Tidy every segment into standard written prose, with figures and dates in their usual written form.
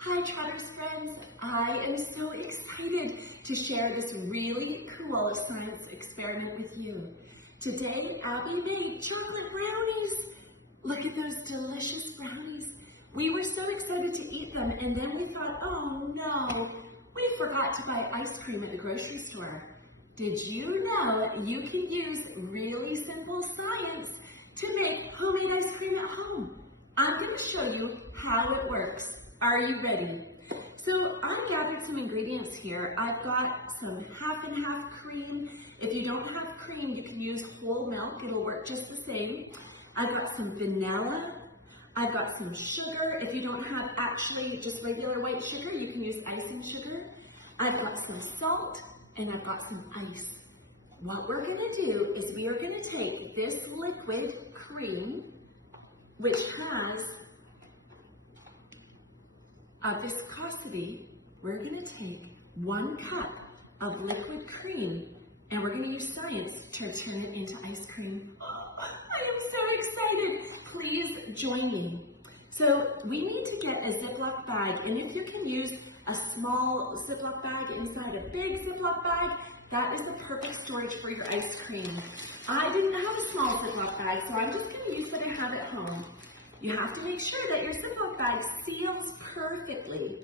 Hi Trotters friends, I am so excited to share this really cool science experiment with you. Today, Abby made chocolate brownies. Look at those delicious brownies. We were so excited to eat them, and then we thought, oh no, we forgot to buy ice cream at the grocery store. Did you know you can use really simple science to make homemade ice cream at home? I'm going to show you how it works. Are you ready? So I gathered some ingredients here. I've got some half and half cream. If you don't have cream, you can use whole milk. It'll work just the same. I've got some vanilla. I've got some sugar. If you don't have actually just regular white sugar, you can use icing sugar. I've got some salt and I've got some ice. What we're going to do is we are going to take this liquid cream, which has a viscosity. We're going to take 1 cup of liquid cream and we're going to use science to turn it into ice cream. Oh, I am so excited. Please join me. So we need to get a Ziploc bag, and if you can use a small Ziploc bag inside a big Ziploc bag, that is the perfect storage for your ice cream. I didn't have a small Ziploc bag, so I'm just going to use what I have at home. You have to make sure that your Ziploc bag seals perfectly.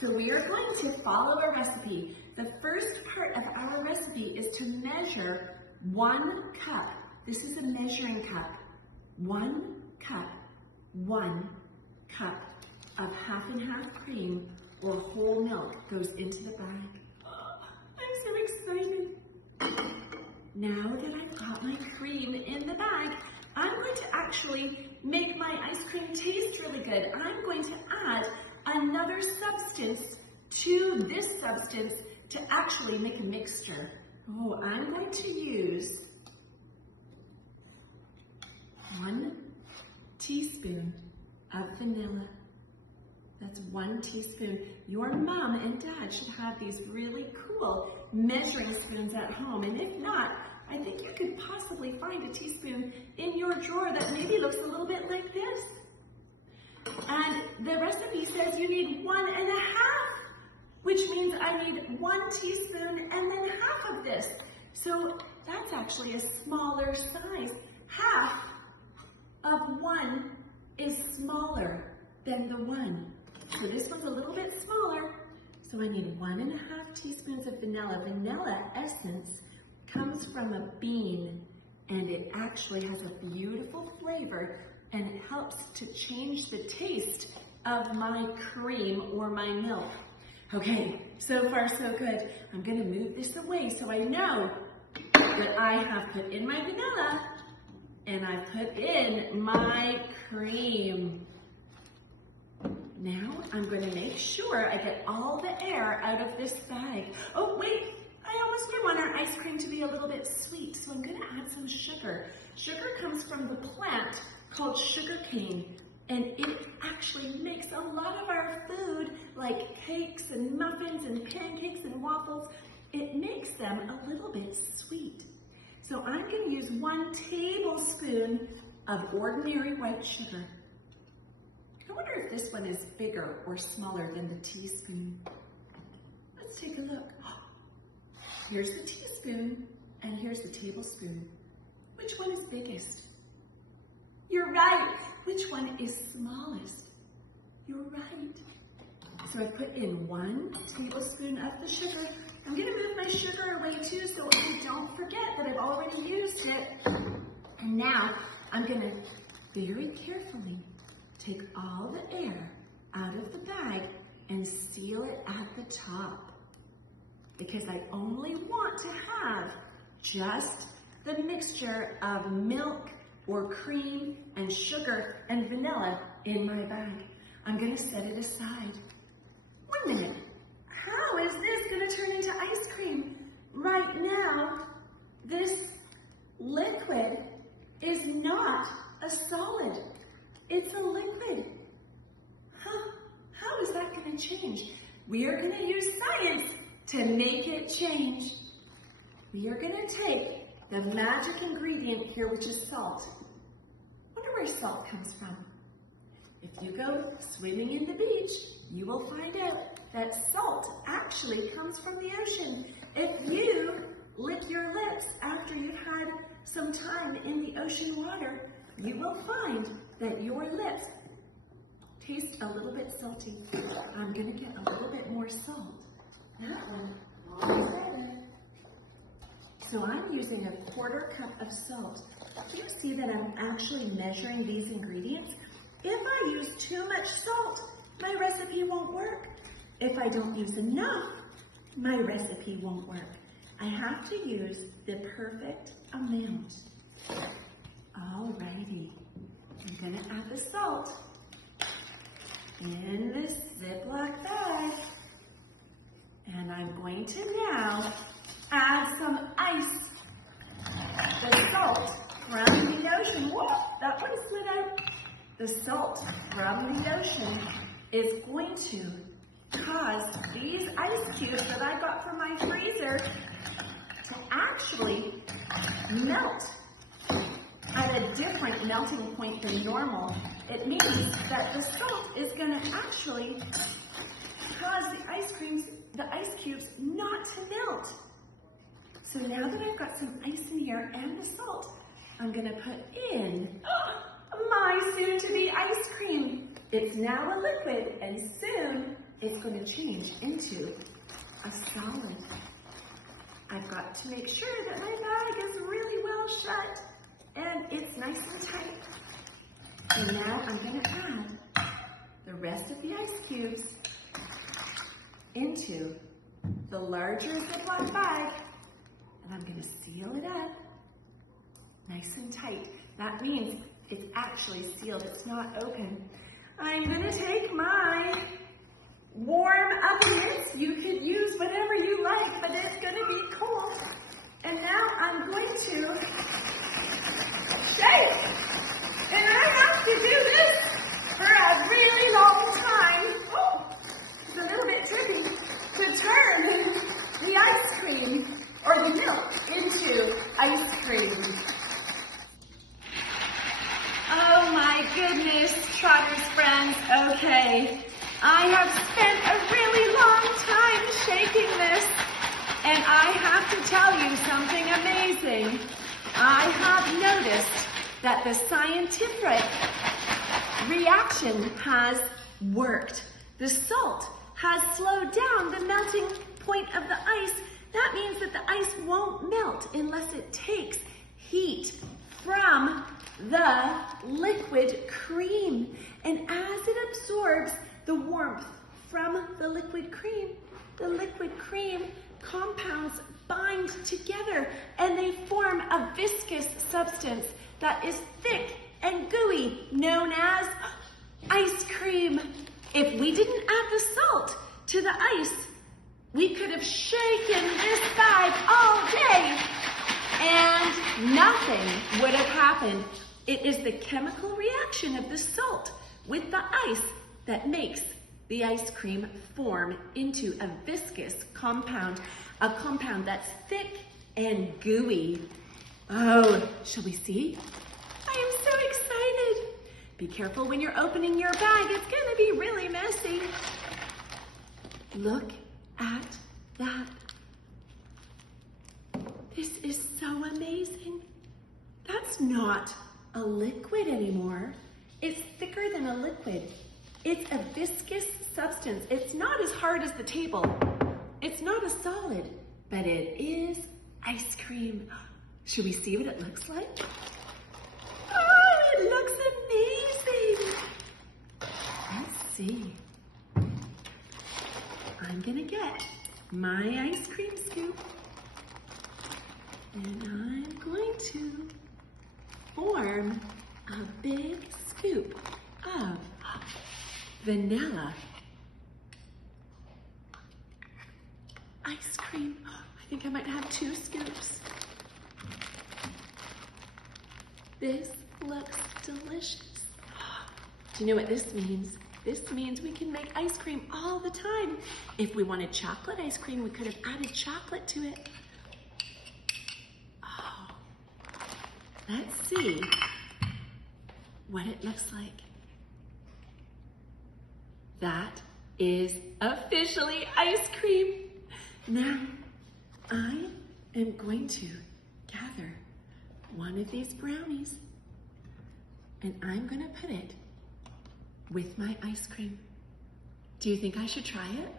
So we are going to follow a recipe. The first part of our recipe is to measure 1 cup. This is a measuring cup. 1 cup, 1 cup of half and half cream or whole milk goes into the bag. Oh, I'm so excited. Now that I've got my cream in the bag, I'm going to actually make my ice cream taste really good. I'm going to add another substance to this substance to actually make a mixture. Oh, I'm going to use 1 teaspoon of vanilla. That's 1 teaspoon. Your mom and dad should have these really cool measuring spoons at home. And if not, I think you could possibly find a teaspoon in your drawer that maybe looks a little bit like this. And the recipe says you need 1.5, which means I need 1 teaspoon and then half of this. So that's actually a smaller size. Half of 1 is smaller than the 1. So this one's a little bit smaller. So I need 1.5 teaspoons of vanilla. Vanilla essence comes from a bean, and it actually has a beautiful flavor, and it helps to change the taste of my cream or my milk. Okay, so far so good. I'm gonna move this away so I know that I have put in my vanilla and I put in my cream. Now I'm going to make sure I get all the air out of this bag. Oh wait, I almost want our ice cream to be a little bit sweet, so I'm going to add some sugar. Sugar comes from the plant called sugar cane, and it actually makes a lot of our food, like cakes and muffins and pancakes and waffles, it makes them a little bit sweet. So I'm going to use 1 tablespoon of ordinary white sugar. I wonder if this one is bigger or smaller than the teaspoon. Let's take a look. Here's the teaspoon and here's the tablespoon. Which one is biggest? You're right. Which one is smallest? You're right. So I put in 1 tablespoon of the sugar. I'm going to move my sugar away too so I don't forget that I've already used it. And now I'm going to very carefully take all the air out of the bag and seal it at the top, because I only want to have just the mixture of milk or cream and sugar and vanilla in my bag. I'm going to set it aside. Wait a minute, how is this going to turn into ice cream? Right now, this liquid is not a solid. It's a liquid. How is that going to change? We are going to use science to make it change. We are going to take the magic ingredient here, which is salt. I wonder where salt comes from. If you go swimming in the beach, you will find out that salt actually comes from the ocean. If you lick your lips after you've had some time in the ocean water, you will find that your lips taste a little bit salty. I'm gonna get a little bit more salt. That one, all better. So I'm using a 1/4 cup of salt. Do you see that I'm actually measuring these ingredients? If I use too much salt, my recipe won't work. If I don't use enough, my recipe won't work. I have to use the perfect amount. Alrighty, I'm gonna add the salt in this Ziploc bag. And I'm going to now add some ice. The salt from the ocean, whoop, that one slid out. The salt from the ocean is going to cause these ice cubes that I got from my freezer to actually melt at a different melting point than normal. It means that the salt is going to actually cause the ice cubes not to melt. So now that I've got some ice in here and the salt, I'm going to put in my soon-to-be ice cream. It's now a liquid, and soon it's going to change into a solid. I've got to make sure that my bag is really well shut and it's nice and tight. And now I'm going to add the rest of the ice cubes into the larger Ziploc bag, and I'm going to seal it up nice and tight. That means it's actually sealed, it's not open. I'm going to take my warm oven mitts. You could use whatever you like, but it's going to be cold. And now I'm going to shake. And I have to do this for a really long time. Oh, it's a little bit tricky to turn the ice cream or the milk into ice cream. Oh my goodness, Trotters friends. Okay, I have spent a really long time shaking this, and I have to tell you something amazing. I have noticed that the scientific reaction has worked. The salt has slowed down the melting point of the ice. That means that the ice won't melt unless it takes heat from the liquid cream. And as it absorbs the warmth from the liquid cream compounds bind together and they form a viscous substance that is thick and gooey, known as ice cream. If we didn't add the salt to the ice, we could have shaken this bag all day and nothing would have happened. It is the chemical reaction of the salt with the ice that makes the ice cream form into a viscous compound, a compound that's thick and gooey. Oh, shall we see? I am so excited. Be careful when you're opening your bag. It's gonna be really messy. Look at that. This is so amazing. That's not a liquid anymore. It's thicker than a liquid. It's a viscous substance. It's not as hard as the table. It's not a solid, but it is ice cream. Should we see what it looks like? Oh, it looks amazing. Let's see. I'm gonna get my ice cream scoop and I'm going to form a big scoop of vanilla ice cream. I think I might have 2 scoops. This looks delicious. Do you know what this means? This means we can make ice cream all the time. If we wanted chocolate ice cream, we could have added chocolate to it. Oh, let's see what it looks like. That is officially ice cream. Now, I am going to gather one of these brownies and I'm gonna put it with my ice cream. Do you think I should try it?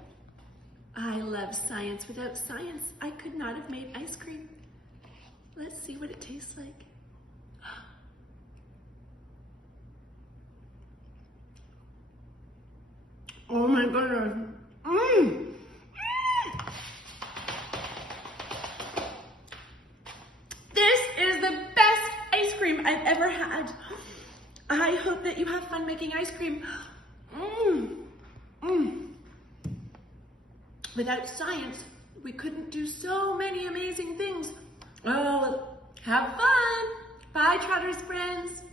I love science. Without science, I could not have made ice cream. Let's see what it tastes like. Oh my goodness. This is the best ice cream I've ever had. I hope that you have fun making ice cream. Without science, we couldn't do so many amazing things. Oh, have fun. Bye, Trotters friends.